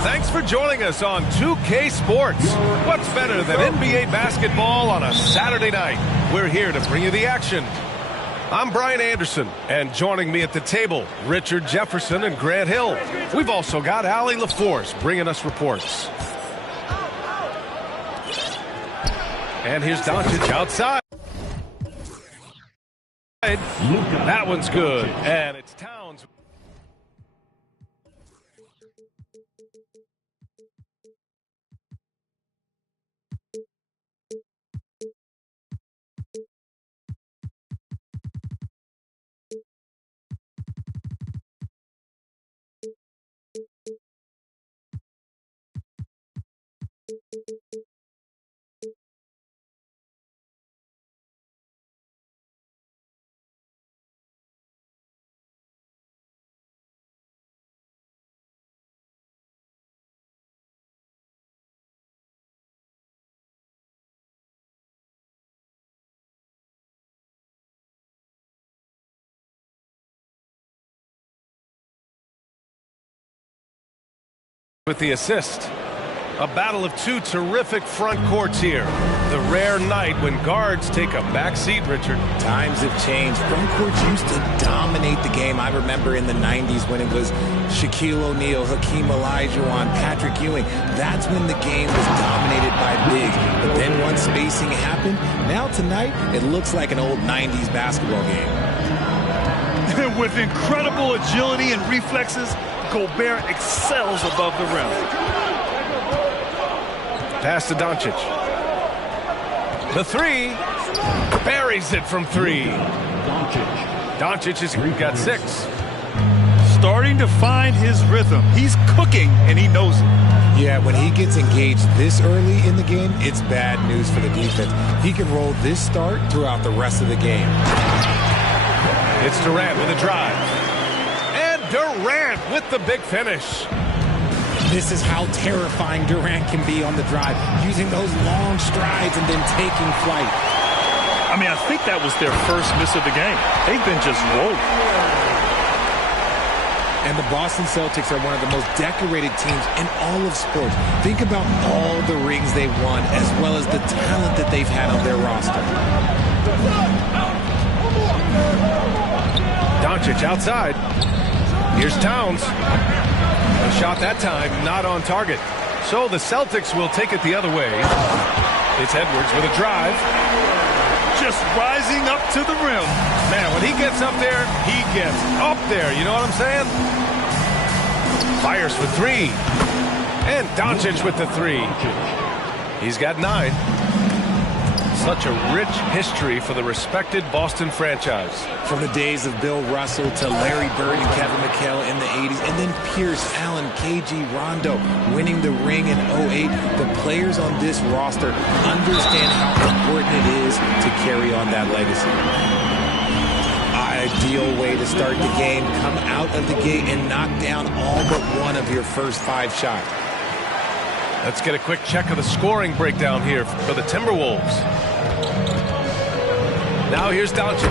Thanks for joining us on 2K Sports. What's better than NBA basketball on a Saturday night? We're here to bring you the action. I'm Brian Anderson, and joining me at the table, Richard Jefferson and Grant Hill. We've also got Allie LaForce bringing us reports. And here's Doncic outside. That one's good, and it's Towns. With the assist. A battle of two terrific front courts here. The rare night when guards take a back seat, Richard. Times have changed. Front courts used to dominate the game. I remember in the 90s when it was Shaquille O'Neal, Hakeem Olajuwon, Patrick Ewing. That's when the game was dominated by bigs. But then once spacing happened, now tonight it looks like an old 90s basketball game. With incredible agility and reflexes, Gobert excels above the rim. Pass to Doncic. The three. Buries it from three. Doncic has got 6. Starting to find his rhythm. He's cooking, and he knows it. Yeah, when he gets engaged this early in the game, it's bad news for the defense. He can roll this start throughout the rest of the game. It's Durant with a drive. And Durant with the big finish. This is how terrifying Durant can be on the drive, using those long strides and then taking flight. I mean, I think that was their first miss of the game. They've been just rolling. And the Boston Celtics are one of the most decorated teams in all of sports. Think about all the rings they've won, as well as the talent that they've had on their roster. Doncic outside. Here's Towns. A shot that time, not on target. So the Celtics will take it the other way. It's Edwards with a drive. Just rising up to the rim. Man, when he gets up there, he gets up there. You know what I'm saying? Fires for 3. And Doncic with the 3. He's got 9. Such a rich history for the respected Boston franchise. From the days of Bill Russell to Larry Bird and Kevin McHale in the 80s, and then Pierce, Allen, KG, Rondo winning the ring in 08. The players on this roster understand how important it is to carry on that legacy. Ideal way to start the game. Come out of the gate and knock down all but one of your first 5 shots. Let's get a quick check of the scoring breakdown here for the Timberwolves. Now here's Doncic.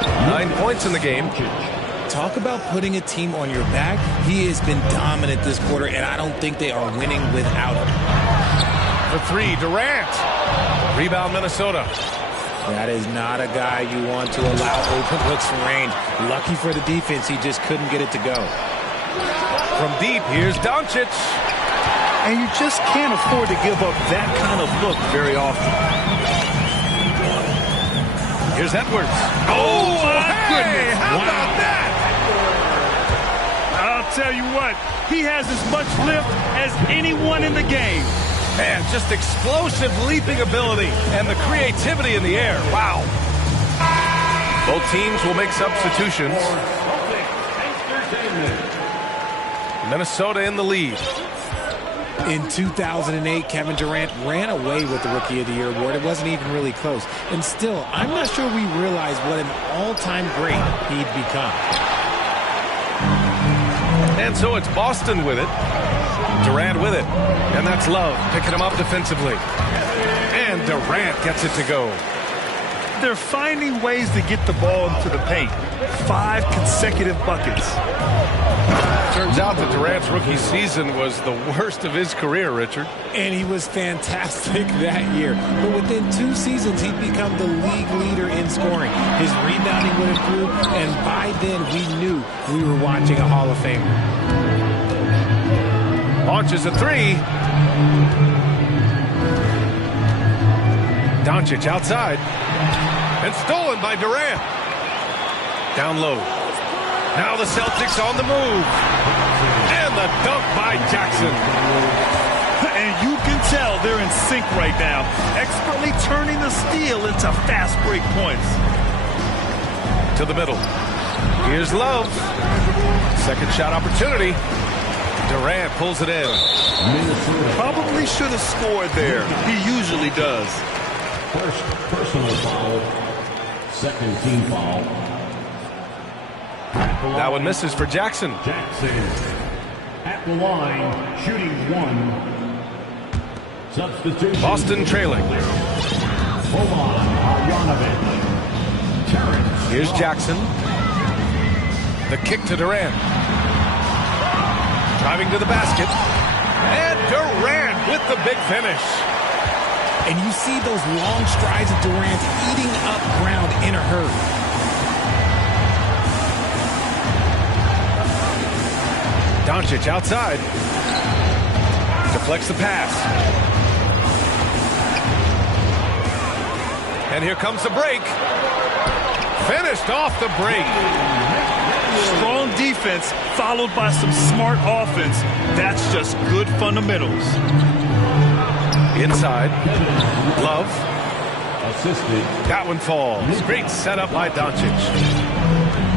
9 points in the game. Talk about putting a team on your back. He has been dominant this quarter, and I don't think they are winning without him. For 3, Durant. Rebound, Minnesota. That is not a guy you want to allow open looks from range. Lucky for the defense, he just couldn't get it to go. From deep, here's Doncic. And you just can't afford to give up that kind of look very often. Here's Edwards. Oh, my goodness. How about that? I'll tell you what, he has as much lift as anyone in the game. Man, just explosive leaping ability and the creativity in the air. Wow. Both teams will make substitutions. Minnesota in the lead. In 2008, Kevin Durant ran away with the Rookie of the Year award. It wasn't even really close. And still, I'm not sure we realize what an all-time great he'd become. And so it's Boston with it. Durant with it. And that's Love picking him up defensively. And Durant gets it to go. They're finding ways to get the ball into the paint. 5 consecutive buckets. Turns out that Durant's rookie season was the worst of his career, Richard. And he was fantastic that year. But within 2 seasons, he'd become the league leader in scoring. His rebounding would improve, and by then we knew we were watching a Hall of Famer. Launches a 3. Doncic outside. And stolen by Durant. Down low. Now the Celtics on the move. And the dunk by Jackson. And you can tell they're in sync right now, expertly turning the steal into fast break points. To the middle. Here's Love. Second shot opportunity. Durant pulls it in. Probably should have scored there. He usually does. First personal foul. Second team foul. That one misses for Jackson. Jackson at the line, shooting 1. Substitution. Boston trailing. Here's Jackson. The kick to Durant. Driving to the basket. And Durant with the big finish. And you see those long strides of Durant eating up ground in a hurry. Doncic outside. Deflects the pass. And here comes the break. Finished off the break. Strong defense followed by some smart offense. That's just good fundamentals. Inside. Love. Assisted. That one falls. Great setup by Doncic.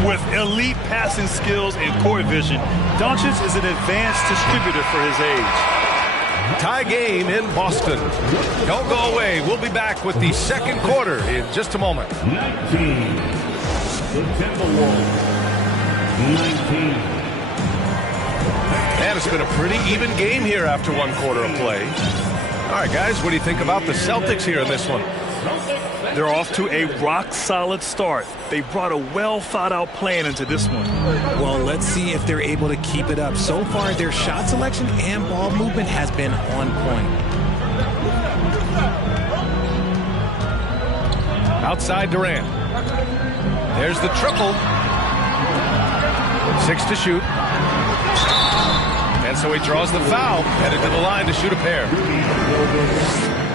With elite passing skills and court vision, Doncic is an advanced distributor for his age. Tie game in Boston. Don't go away. We'll be back with the second quarter in just a moment. 19. The Timberwolves. 19. And it's been a pretty even game here after one quarter of play. All right, guys, what do you think about the Celtics here in this one? They're off to a rock-solid start. They brought a well-thought-out plan into this one. Well, let's see if they're able to keep it up. So far, their shot selection and ball movement has been on point. Outside Durant. There's the triple. 6 to shoot. And so he draws the foul, headed to the line to shoot a pair.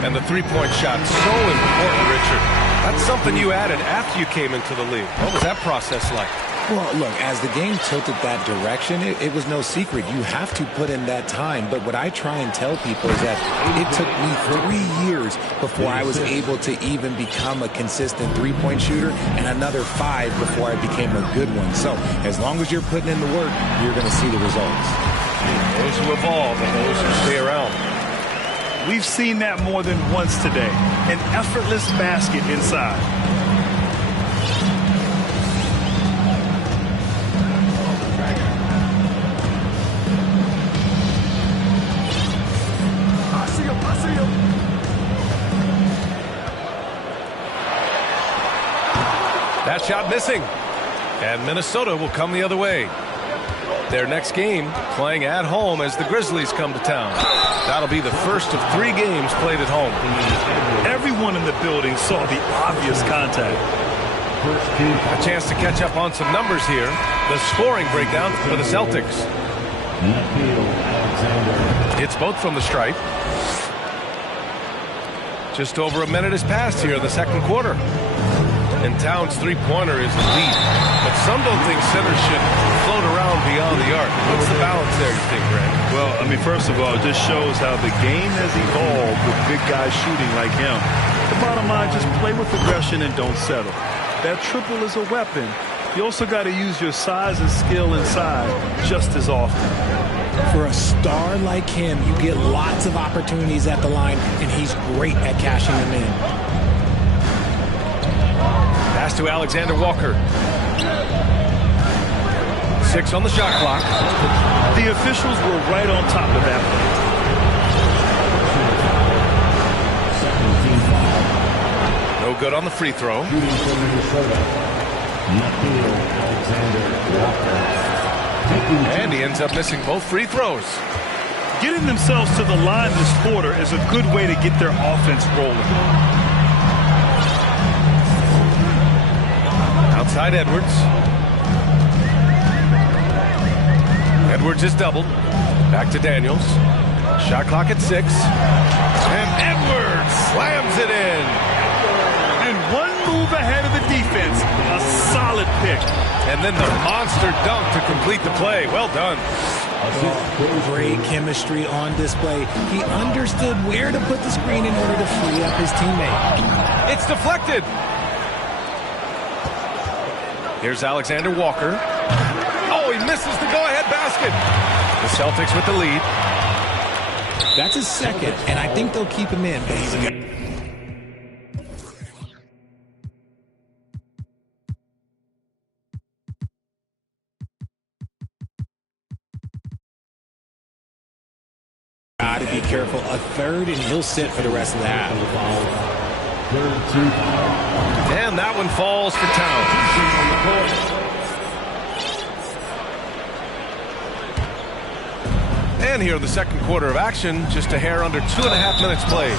And the three-point shot, so important, Richard. That's something you added after you came into the league. What was that process like? Well, look, as the game tilted that direction, it was no secret. You have to put in that time. But what I try and tell people is that it took me 3 years before I was able to even become a consistent three-point shooter, and another 5 before I became a good one. So as long as you're putting in the work, you're going to see the results. Those who evolve and those who stay around. We've seen that more than once today. An effortless basket inside. I see him. That shot missing. And Minnesota will come the other way. Their next game playing at home as the Grizzlies come to town. That'll be the first of 3 games played at home. Everyone in the building saw the obvious contact. A chance to catch up on some numbers here. The scoring breakdown for the Celtics. It's both from the stripe. Just over a minute has passed here in the second quarter. And Towns' three-pointer is elite. But some don't think centers should float around beyond the arc. What's the balance there, you think, Brad? Well, I mean, first of all, it just shows how the game has evolved with big guys shooting like him. The bottom line, just play with aggression and don't settle. That triple is a weapon. You also got to use your size and skill inside just as often. For a star like him, you get lots of opportunities at the line, and he's great at cashing them in. Pass to Alexander Walker. 6 on the shot clock. The officials were right on top of that one. No No good on the free throw. Shooting for Minnesota, Nickeil Alexander-Walker. And he ends up missing both free throws. Getting themselves to the line this quarter is a good way to get their offense rolling. Outside Edwards. Edwards is doubled. Back to Daniels. Shot clock at 6. And Edwards slams it in. And one move ahead of the defense. A solid pick. And then the monster dunk to complete the play. Well done. Great chemistry on display. He understood where to put the screen in order to free up his teammate. It's deflected. Here's Alexander Walker. Oh, he misses the go-ahead basket. The Celtics with the lead. That's his second, and I think they'll keep him in. But he's got to be careful. A third, and he'll sit for the rest of the half. And that one falls for Towns. And here in the second quarter of action, just a hair under 2.5 minutes played.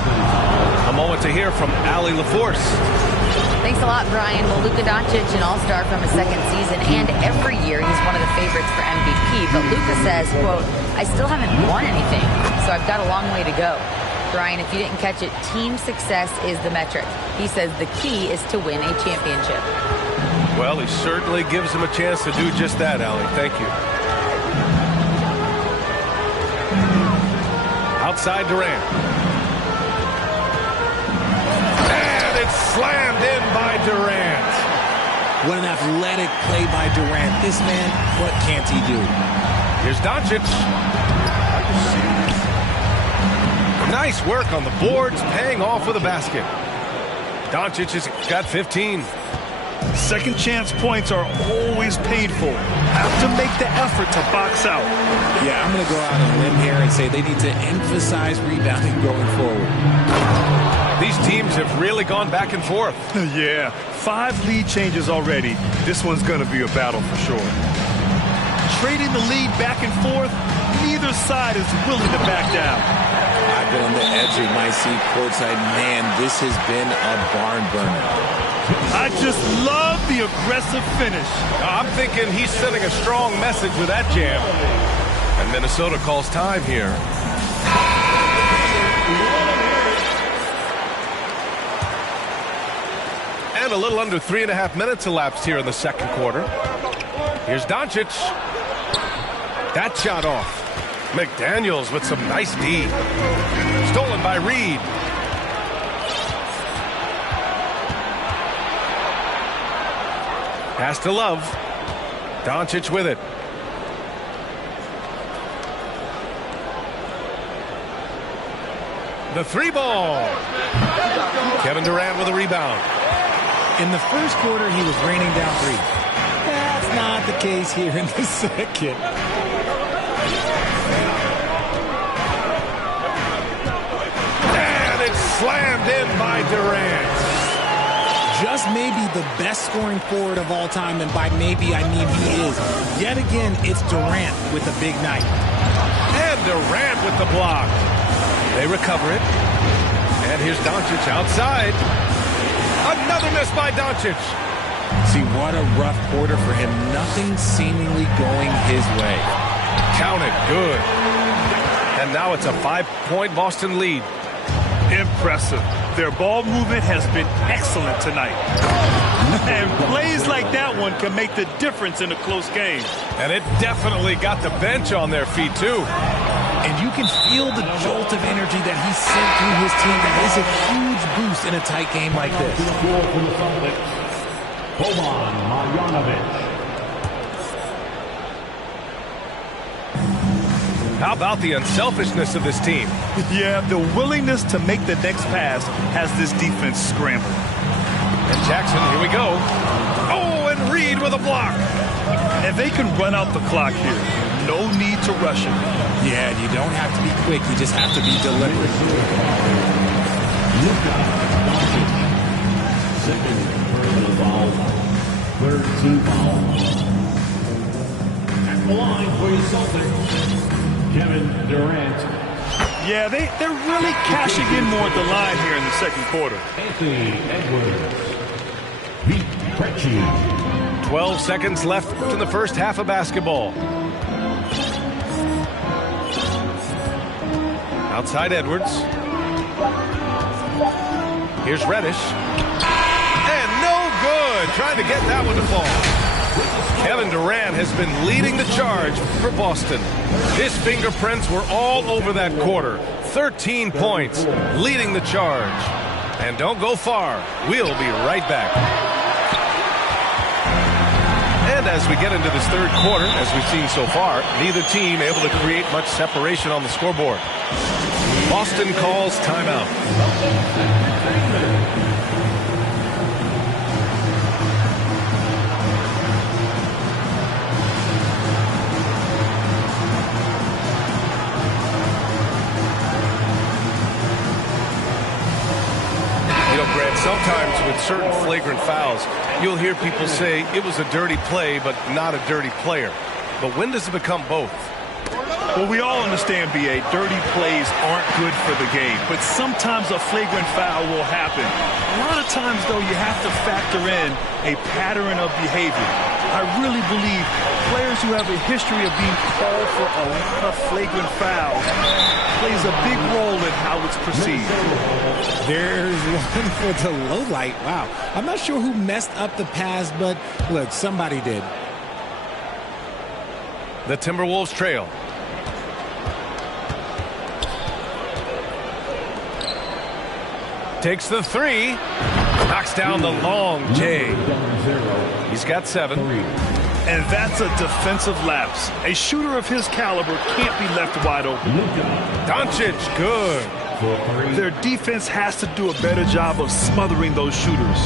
A moment to hear from Allie LaForce. Thanks a lot, Brian. Well, Luka Doncic, an all-star from his second season, and every year he's one of the favorites for MVP. But Luka says, quote, I still haven't won anything, so I've got a long way to go. Brian, if you didn't catch it, team success is the metric. He says the key is to win a championship. Well, he certainly gives him a chance to do just that, Allie. Thank you. Outside Durant. And it's slammed in by Durant. What an athletic play by Durant. This man, what can't he do? Here's Doncic. Nice work on the boards, paying off with a basket. Doncic has got 15. Second chance points are always painful. Have to make the effort to box out. Yeah, I'm going to go out on a limb here and say they need to emphasize rebounding going forward. These teams have really gone back and forth. Yeah, 5 lead changes already. This one's going to be a battle for sure. Trading the lead back and forth, neither side is willing to back down. I've been on the edge of my seat courtside. Man, this has been a barn burner. I just love the aggressive finish. I'm thinking he's sending a strong message with that jam. And Minnesota calls time here. And a little under 3.5 minutes elapsed here in the second quarter. Here's Doncic. That shot off. McDaniels with some nice D. Stolen by Reed. Pass to Love. Doncic with it. The 3 ball. Kevin Durant with a rebound. In the first quarter, he was raining down 3. That's not the case here in the second. And it's slammed in by Durant. Just maybe the best scoring forward of all time, and by maybe I mean he is. Yet again, it's Durant with a big night. And Durant with the block. They recover it. And here's Doncic outside. Another miss by Doncic. See, what a rough quarter for him. Nothing seemingly going his way. Counted good. And now it's a 5-point Boston lead. Impressive. Their ball movement has been excellent tonight. And plays like that one can make the difference in a close game. And it definitely got the bench on their feet, too. And you can feel the jolt of energy that he sent through his team. That is a huge boost in a tight game like this. Boban Marjanovic. How about the unselfishness of this team? Yeah, the willingness to make the next pass has this defense scrambled. And Jackson, here we go. Oh, and Reed with a block. And they can run out the clock here. No need to rush it. Yeah, you don't have to be quick. You just have to be deliberate. second personal foul. Third team foul. At the line for your Celtics, Kevin Durant. Yeah, they're really cashing in more at the line here in the second quarter. Anthony Edwards. Pete Preciado. 12 seconds left in the first half of basketball. Outside Edwards. Here's Reddish. And no good. Trying to get that one to fall. Kevin Durant has been leading the charge for Boston. His fingerprints were all over that quarter. 13 points, leading the charge. And don't go far. We'll be right back. And as we get into this third quarter, as we've seen so far, neither team able to create much separation on the scoreboard. Boston calls timeout. Sometimes with certain flagrant fouls, you'll hear people say it was a dirty play, but not a dirty player. But when does it become both? Well, we all understand, B.A., dirty plays aren't good for the game, but sometimes a flagrant foul will happen. A lot of times, though, you have to factor in a pattern of behavior. I really believe players who have a history of being called for a lot of flagrant fouls plays a big role in how it's perceived. There's one for the low light. Wow. I'm not sure who messed up the pass, but look, somebody did. The Timberwolves trail. Takes the three. Knocks down the long J. He's got 7. And that's a defensive lapse. A shooter of his caliber can't be left wide open. Doncic, good. Their defense has to do a better job of smothering those shooters.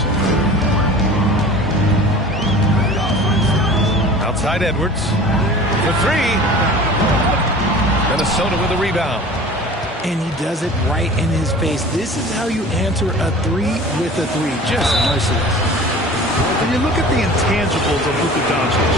Outside Edwards. The 3. Minnesota with a rebound. And he does it right in his face. This is how you answer a 3 with a 3. Just merciless. When you look at the intangibles of Luka Doncic,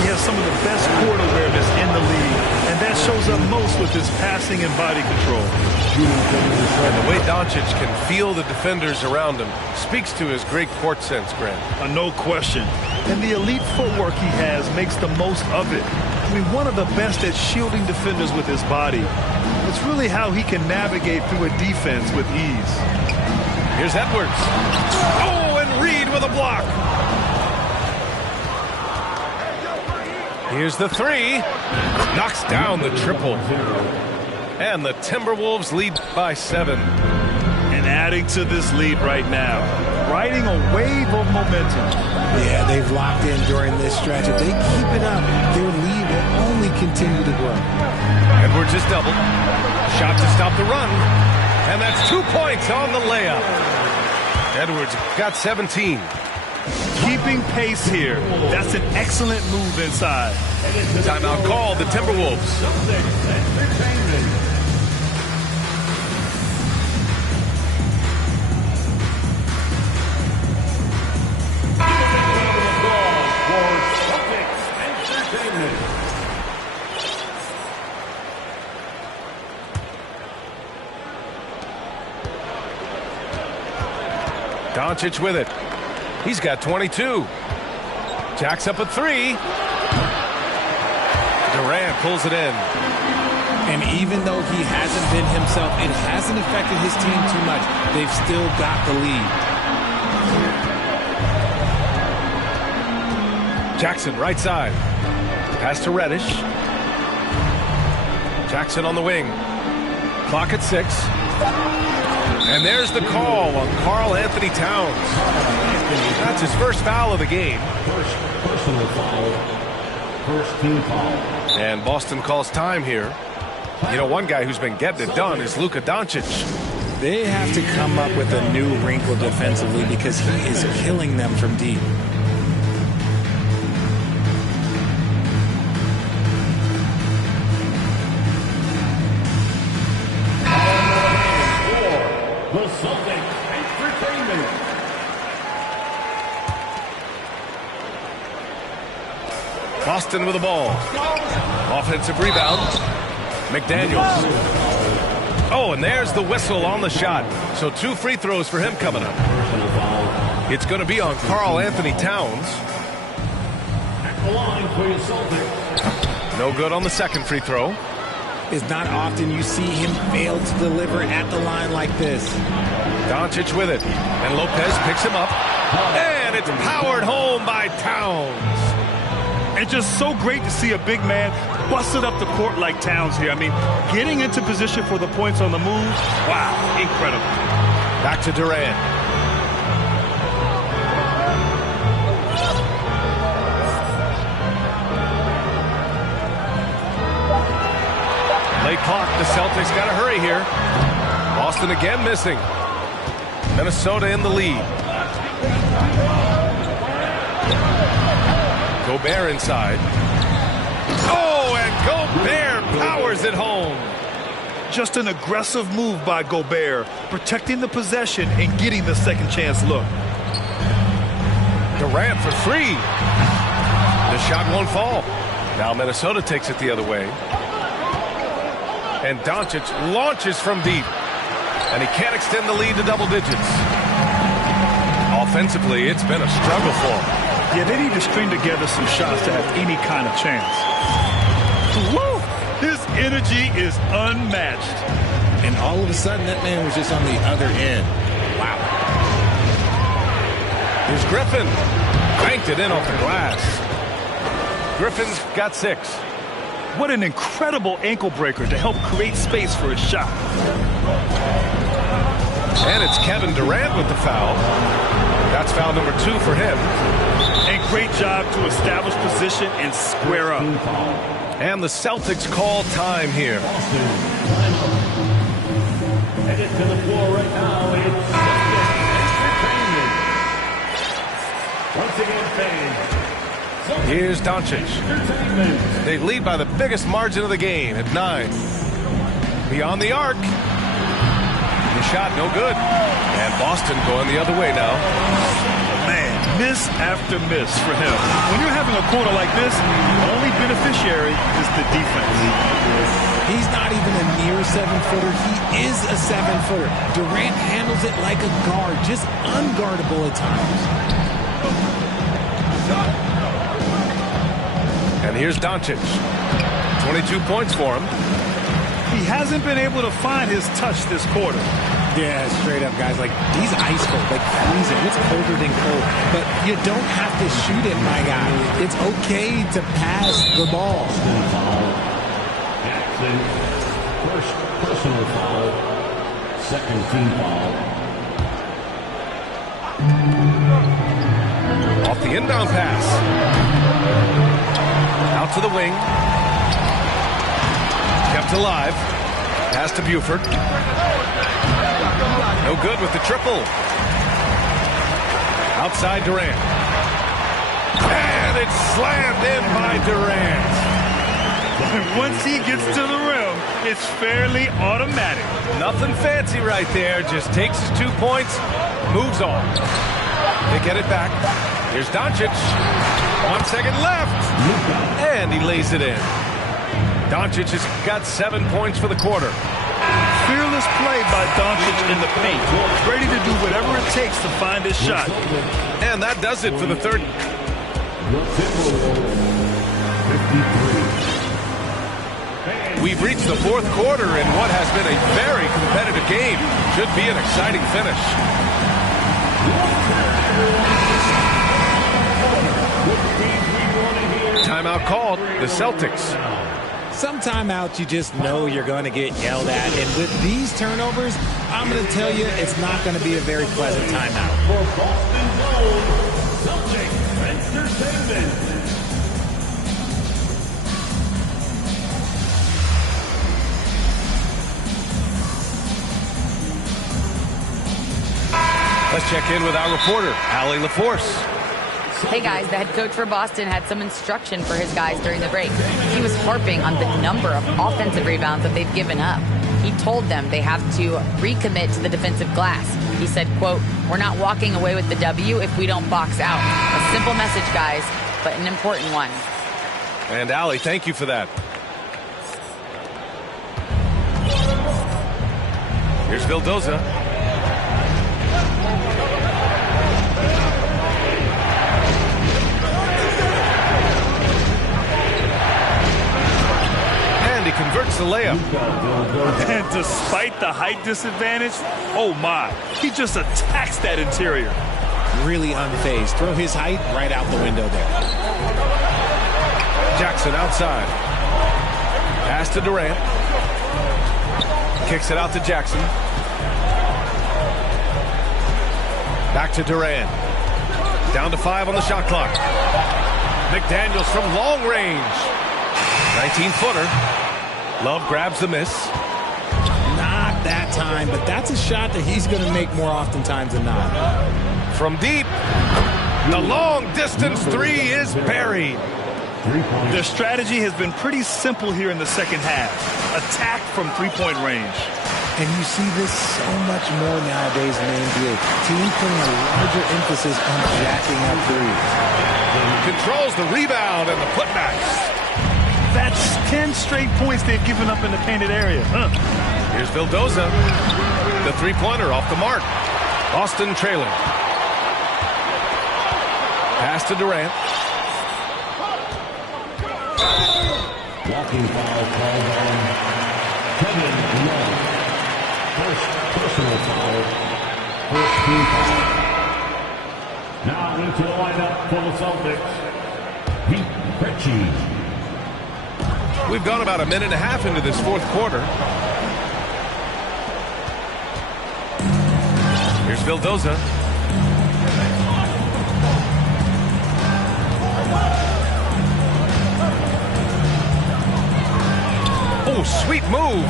he has some of the best court awareness in the league, and that shows up most with his passing and body control. And the way Doncic can feel the defenders around him speaks to his great court sense, Grant. No question. And the elite footwork he has makes the most of it. I mean, one of the best at shielding defenders with his body. It's really how he can navigate through a defense with ease. Here's Edwards. Oh, and Reed with a block. Here's the 3. Knocks down the triple. And the Timberwolves lead by 7. And adding to this lead right now, riding a wave of momentum. Yeah, they've locked in during this stretch. If they keep it up, their lead will only continue to grow. Edwards is doubled. Shot to stop the run. And that's 2 points on the layup. Edwards got 17. Keeping pace here. That's an excellent move inside. Timeout called the Timberwolves. Doncic with it. He's got 22. Jacks up a 3. Durant pulls it in. And even though he hasn't been himself, it hasn't affected his team too much. They've still got the lead. Jackson right side. Pass to Reddish. Jackson on the wing. Clock at 6. And there's the call on Karl Anthony Towns. That's his first foul of the game. First personal foul. First team foul. And Boston calls time here. You know, one guy who's been getting it done is Luka Doncic. They have to come up with a new wrinkle defensively because he is killing them from deep. Boston with the ball. Offensive rebound. McDaniels. Oh, and there's the whistle on the shot. So 2 free throws for him coming up. It's going to be on Karl Anthony Towns. No good on the second free throw. It's not often you see him fail to deliver at the line like this. Doncic with it. And Lopez picks him up. And it's powered home by Towns. And just so great to see a big man busted up the court like Towns here. I mean, getting into position for the points on the move. Wow, incredible. Back to Durant. Late clock. The Celtics got to hurry here. Boston again missing. Minnesota in the lead. Gobert inside. Oh, and Gobert powers it home. Just an aggressive move by Gobert, protecting the possession and getting the second chance look. Durant for 3. The shot won't fall. Now Minnesota takes it the other way. And Doncic launches from deep. And he can't extend the lead to double digits. Offensively, it's been a struggle for him. Yeah, they need to string together some shots to have any kind of chance. Woo! His energy is unmatched. And all of a sudden, that man was just on the other end. Wow. Here's Griffin. Banked it in off the glass. Griffin's got 6. What an incredible ankle breaker to help create space for his shot. And it's Kevin Durant with the foul. That's foul number 2 for him. And great job to establish position and square up. And the Celtics call time here. Headed to the floor right now, it's Celtics Entertainment. Once again, fans. Here's Doncic. They lead by the biggest margin of the game at 9. Beyond the arc. The shot no good. And Boston going the other way now. Man, miss after miss for him. When you're having a quarter like this, the only beneficiary is the defense. He's not even a near 7-footer. He is a 7-footer. Durant handles it like a guard, just unguardable at times. And here's Doncic. 22 points for him. He hasn't been able to find his touch this quarter. Yeah, straight up, guys. Like, he's ice cold, like freezing. It's colder than cold. But you don't have to shoot it, my guy. It's okay to pass the ball. Jackson, first personal foul, second team foul. Off the inbound pass. Out to the wing. Kept alive. Pass to Buford. No good with the triple. Outside Durant. And it's slammed in by Durant. And once he gets to the rim, it's fairly automatic. Nothing fancy right there. Just takes his 2 points, moves on. They get it back. Here's Doncic. 1 second left. And he lays it in. Doncic has got 7 points for the quarter. Fearless play by Doncic in the paint. Ready to do whatever it takes to find his shot. And that does it for the third. We've reached the 4th quarter in what has been a very competitive game. Should be an exciting finish. Timeout called. The Celtics. Some timeouts you just know you're going to get yelled at. And with these turnovers, I'm going to tell you it's not going to be a very pleasant timeout. For Boston Gold, Celtics Entertainment. Let's check in with our reporter, Allie LaForce. Hey guys, the head coach for Boston had some instruction for his guys during the break. He was harping on the number of offensive rebounds that they've given up. He told them they have to recommit to the defensive glass. He said, quote, "We're not walking away with the W if we don't box out." A simple message, guys, but an important one. And Allie, thank you for that. Here's Vildoza. And he converts the layup. And despite the height disadvantage, oh my, he just attacks that interior. Really unfazed. Throw his height right out the window there. Jackson outside. Pass to Durant. Kicks it out to Jackson. Back to Durant. Down to 5 on the shot clock. McDaniels from long range. 19-footer. Love grabs the miss. Not that time, but that's a shot that he's going to make more oftentimes than not. From deep. The long distance three is buried. Their strategy has been pretty simple here in the second half. Attack from three-point range. And you see this so much more nowadays in the NBA. Teams putting a larger emphasis on jacking up threes. Controls the rebound and the putbacks. That's 10 straight points they've given up in the painted area. Here's Vildoza. The three-pointer off the mark. Boston trailing. Pass to Durant. Walking foul called on Kevin Love. First personal foul. First team foul. Now into the lineup for the Celtics, Pete Ritchie. We've gone about a minute and a half into this fourth quarter. Here's Vildoza. Oh, sweet move.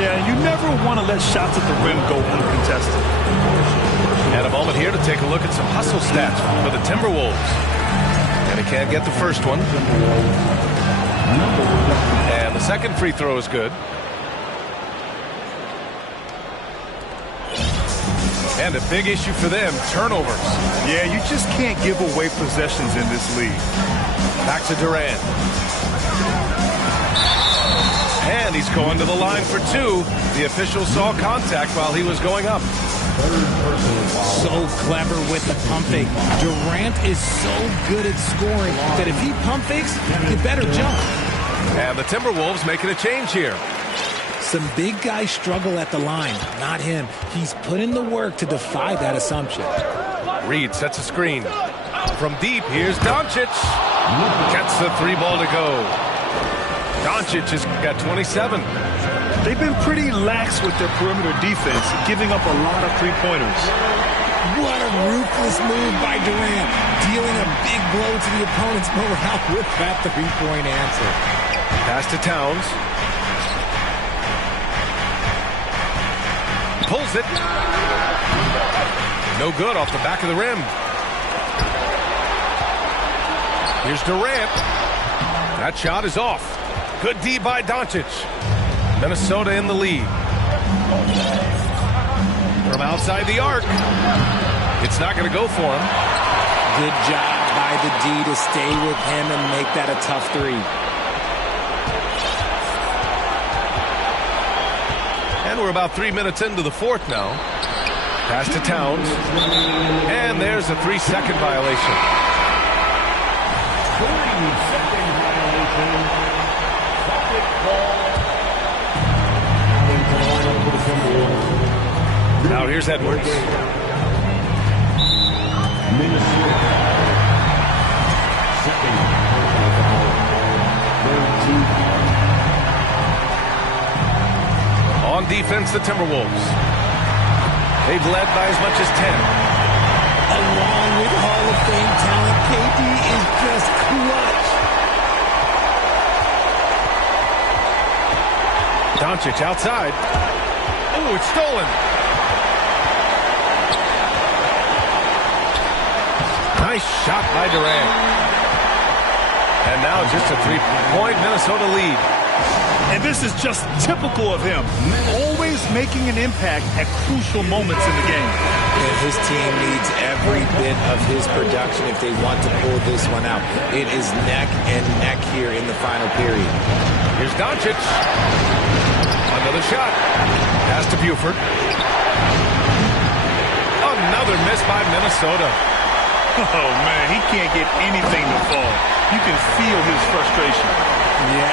Yeah, you never want to let shots at the rim go uncontested. And a moment here to take a look at some hustle stats for the Timberwolves. And he can't get the first one. And the second free throw is good. And a big issue for them, turnovers. Yeah, you just can't give away possessions in this league. Back to Durant. And he's going to the line for two. The official saw contact while he was going up. So clever with the pump fake. Durant is so good at scoring that if he pump fakes, you better jump. And the Timberwolves making a change here. Some big guys struggle at the line. Not him. He's put in the work to defy that assumption. Reed sets a screen. From deep, here's Doncic. Gets the three ball to go. Doncic has got 27. They've been pretty lax with their perimeter defense, giving up a lot of three-pointers. What a ruthless move by Durant, dealing a big blow to the opponent's morale with that three-point answer. Pass to Towns. Pulls it. No good off the back of the rim. Here's Durant. That shot is off. Good D by Doncic. Minnesota in the lead. From outside the arc. It's not going to go for him. Good job by the D to stay with him and make that a tough three. And we're about 3 minutes into the fourth now. Pass to Towns. And there's a 3-second violation. 3-second violation. Now here's Edwards. Minnesota. Second. On defense, the Timberwolves. They've led by as much as 10. Along with Hall of Fame talent, KD is just clutch. Doncic outside. Oh, it's stolen. Nice shot by Durant. And now just a 3-point Minnesota lead. And this is just typical of him. Always He's making an impact at crucial moments in the game. And his team needs every bit of his production if they want to pull this one out. It is neck and neck here in the final period. Here's Doncic. Another shot. Pass to Buford. Another miss by Minnesota. Oh, man, he can't get anything to fall. You can feel his frustration. Yeah,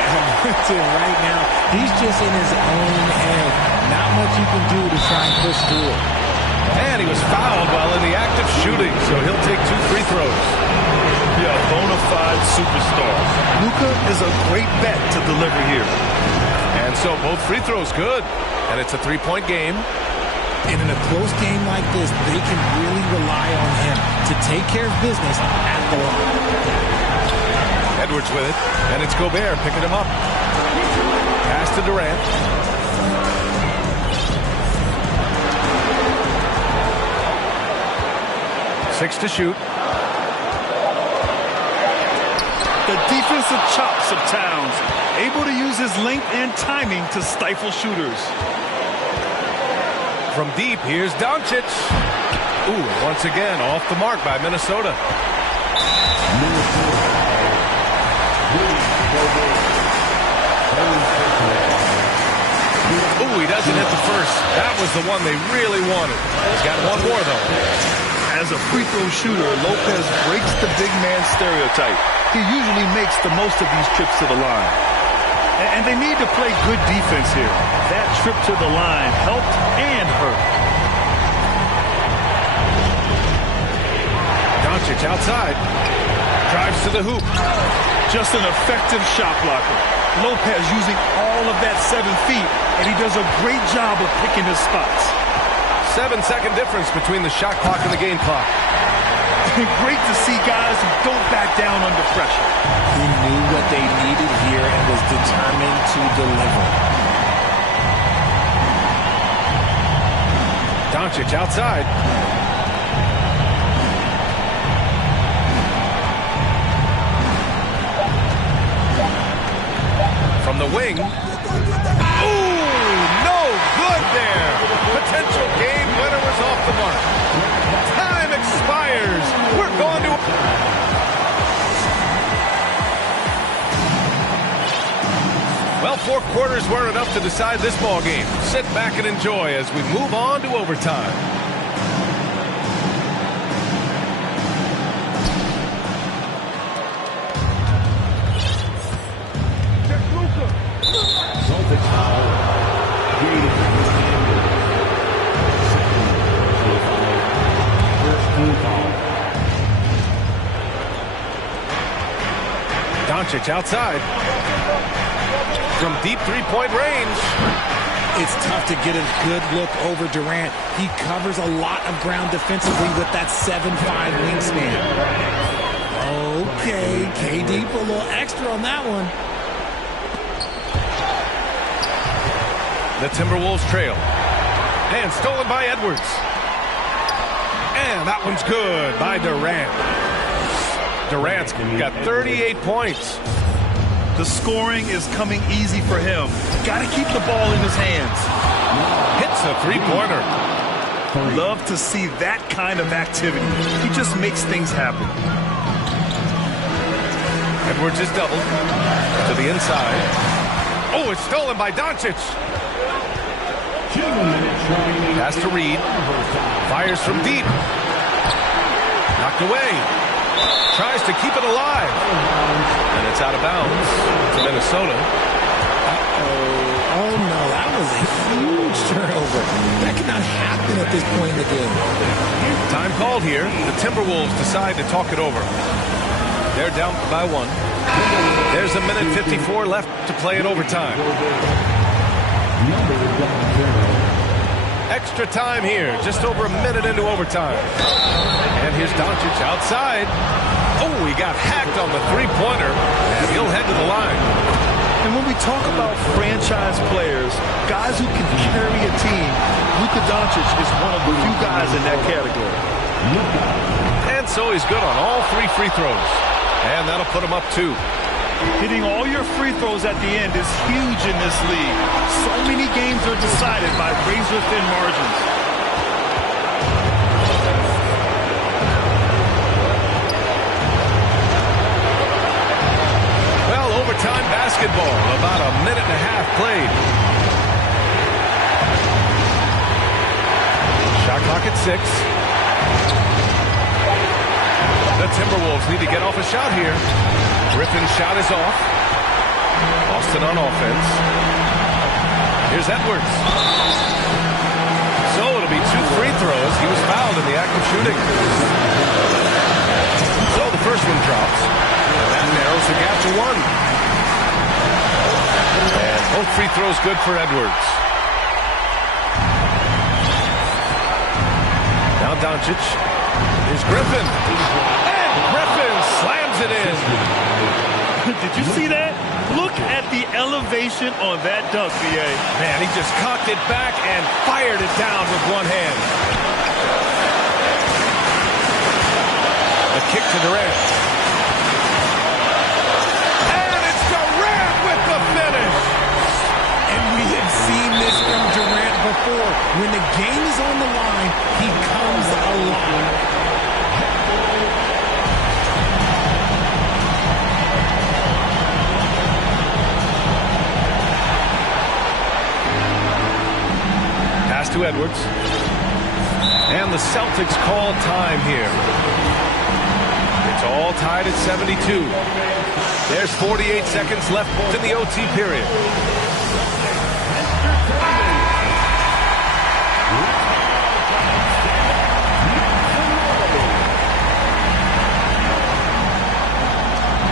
right now, he's just in his own head. Not much you can do to try and push through it. And he was fouled while in the act of shooting, so he'll take 2 free throws. Yeah, bona fide superstar. Luka is a great bet to deliver here. And so both free throws good. And it's a 3-point game. And in a close game like this, they can really rely on him to take care of business at the line. Edwards with it, and it's Gobert picking him up. Pass to Durant. Six to shoot. The defensive chops of Towns, able to use his length and timing to stifle shooters. From deep, here's Doncic. Ooh, once again, off the mark by Minnesota. Ooh, he doesn't hit the first. That was the one they really wanted. He's got one more, though. As a free throw shooter, Lopez breaks the big man stereotype. He usually makes the most of these trips to the line. And they need to play good defense here. That trip to the line helped and hurt. Doncic outside. Drives to the hoop. Just an effective shot blocker. Lopez using all of that 7 feet, and he does a great job of picking his spots. 7-second difference between the shot clock and the game clock. Great to see guys who don't back down under pressure. He knew what they needed here and was determined to deliver. Doncic outside. From the wing. Ooh, no good there. Potential game winner was off the mark. Time expires. We're going to... Well, 4 quarters weren't enough to decide this ball game. Sit back and enjoy as we move on to overtime. Celtics foul. First team foul. Doncic outside. From deep 3-point range. It's tough to get a good look over Durant. He covers a lot of ground defensively with that 7'5" wingspan. Okay, KD put a little extra on that one. The Timberwolves trail. And stolen by Edwards. And that one's good by Durant. Durant's got 38 points. The scoring is coming easy for him. Got to keep the ball in his hands. Hits a 3-pointer. Love to see that kind of activity. He just makes things happen. Edwards is doubled to the inside. Oh, it's stolen by Doncic. Pass to Reed. Fires from deep. Knocked away. Tries to keep it alive. And it's out of bounds to Minnesota. Oh no, that was a huge turnover. That cannot happen at this point in the game. Time called here. The Timberwolves decide to talk it over. They're down by 1. There's a minute 54 left to play in overtime. Extra time here, just over a minute into overtime. And here's Doncic outside. Oh, he got hacked on the 3-pointer, and he'll head to the line. And when we talk about franchise players, guys who can carry a team, Luka Doncic is one of the few guys in that category. And so he's good on all 3 free throws. And that'll put him up 2. Hitting all your free throws at the end is huge in this league. So many games are decided by razor-thin margins. Well, overtime basketball, about a minute and a half played. Shot clock at 6. The Timberwolves need to get off a shot here. Griffin's shot is off. Austin on offense. Here's Edwards. So it'll be 2 free throws. He was fouled in the act of shooting. So the first one drops. That narrows the gap to 1. And both free throws good for Edwards. Now Doncic. Here's Griffin. And Griffin slams it in. Did you see that? Look at the elevation on that dunk, B.A. Man, he just cocked it back and fired it down with one hand. A kick to Durant. And it's Durant with the finish. And we have seen this from Durant before. When the game is on the line, he comes alive. Pass to Edwards. And the Celtics call time here. It's all tied at 72. There's 48 seconds left in the OT period.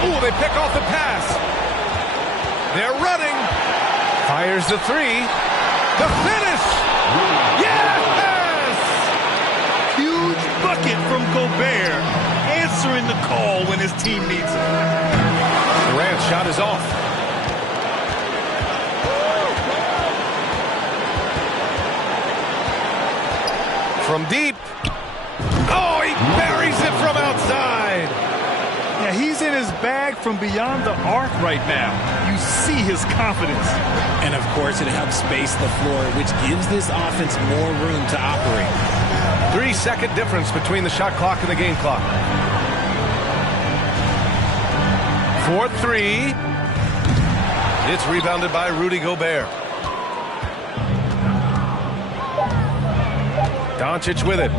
Oh, they pick off the pass. They're running. Fires the 3. The finish! Yes! Huge bucket from Gobert, answering the call when his team needs it. Durant's shot is off. From deep. Oh, he buries it from outside. Yeah, he's in his bag from beyond the arc right now. You see his confidence. And, of course, it helps space the floor, which gives this offense more room to operate. 3-second difference between the shot clock and the game clock. 4-3. It's rebounded by Rudy Gobert. Doncic with it.